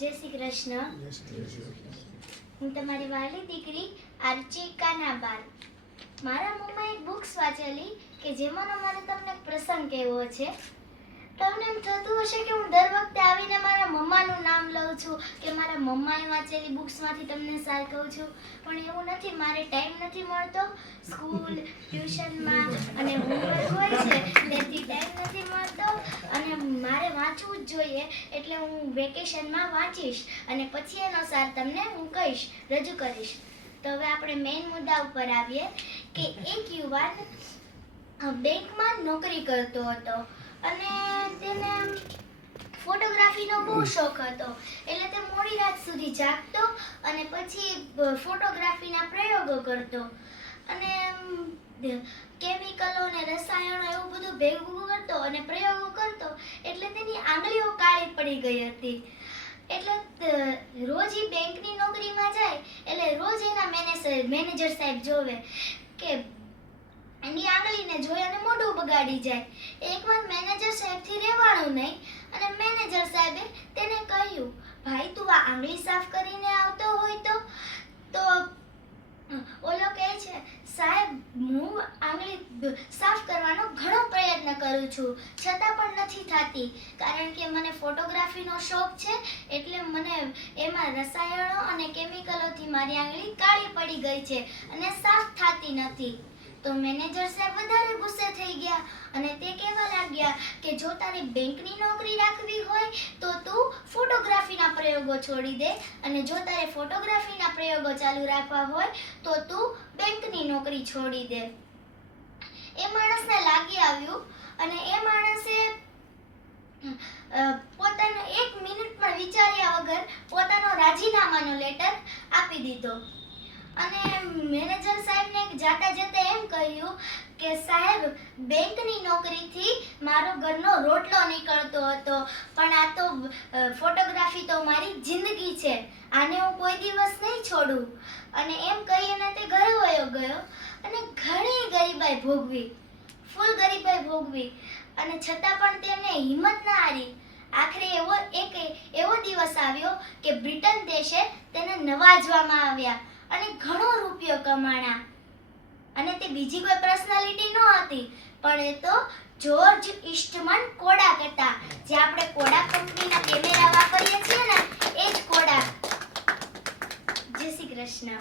જય શ્રી કૃષ્ણ. હું તમારી વાલી દીકરી આરચી કાનાબાર. મારા મમ્માએ એક બુક્સ વાંચેલી કે જેમાંનો મારે તમને પ્રસંગ કહેવો છે. તમને એમ થતું હશે કે હું દર વખતે આવીને મારા મમ્માનું નામ લઉં છું કે મારા મમ્માએ વાંચેલી બુક્સમાંથી તમને સાર કહું છું, પણ એવું નથી. મારે ટાઈમ નથી મળતો. સ્કૂલ, ટ્યુશનમાં અને હોમવર્ક હોય છે તેથી ટાઈમ નથી મળતો અને મારે વાંચવું જ જોઈએ. એટલે હું વેકેશનમાં વાંચીશ અને પછી એનો સાર તમને હું કહીશ, રજૂ કરીશ. તો હવે આપણે મેઇન મુદ્દા ઉપર આવીએ કે એક યુવાન બેંકમાં નોકરી કરતો હતો અને તેને ફોટોગ્રાફીનો બહુ શોખ હતો. એટલે તે મોડી રાત સુધી જાગતો અને પછી ફોટોગ્રાફીના પ્રયોગો કરતો અને કેમિકલો અને રસાયણો એવું બધું ભેગું કરતો અને પ્રયોગો કરતો. એટલે તેની આંગળીઓ કાળી પડી ગઈ હતી. એટલે રોજ એ બેંકની નોકરીમાં જાય એટલે રોજ એના મેનેજર સાહેબ જોવે કે એની આંગળીને જોઈ અને મોઢું બગાડી જાય. એકવાર મેનેજર સાહેબથી રહેવાનું નહીં અને મેનેજર સાહેબે તેને કહ્યું, ભાઈ તું આ આંગળી સાફ કરીને આવતો હોય તો ઓલો કહે છે, સાહેબ હું આંગળી સાફ કરવાનો ઘણો પ્રયત્ન કરું છું છતાં પણ નથી થતી, કારણ કે મને ફોટોગ્રાફીનો શોખ છે એટલે મને એમાં રસાયણો અને કેમિકલોથી મારી આંગળી કાળી પડી ગઈ છે અને સાફ થતી નથી. તો મેનેજર સાહેબ વધારે ગુસ્સે થઈ ગયા અને તે કહેવા લાગ્યા કે જો તારી બેંકની નોકરી રાખવી હોય તો તું ફોટોગ્રાફીના પ્રયોગો છોડી દે અને જો તારે ફોટોગ્રાફીના પ્રયોગો ચાલુ રાખવા હોય તો તું બેંકની નોકરી છોડી દે. એ માણસને લાગી આવ્યું અને એ માણસે પોતાનો 1 મિનિટ પણ વિચાર્યા વગર પોતાનો રાજીનામાનો લેટર આપી દીધો. અને મેનેજર સાહેબને જાતા જતા એમ કહ્યું કે સાહેબ બેંકની નોકરીથી મારો ઘરનો રોટલો નીકળતો હતો, પણ આ તો ફોટોગ્રાફી તો મારી જિંદગી છે, આને હું કોઈ દિવસ નહીં છોડું. અને એમ કહીને તે ઘરે વયો ગયો અને ઘણી ગરીબાઈ ભોગવી, ફૂલ ગરીબાઈ ભોગવી અને છતાં પણ તેમને હિંમત ના હારી. આખરે એવો દિવસ આવ્યો કે બ્રિટન દેશે તેને નવાજવામાં આવ્યા અને ઘણો રૂપિયો કમાણા. અને તે બીજી કોઈ પર્સનાલિટી ન હતી પણ એ તો જ્યોર્જ ઈસ્ટમન કોડાક હતા, જે આપણે કોડાક કંપનીના કેમેરા વાપરીએ છીએ ને એ જ કોડાક. જય શ્રી કૃષ્ણ.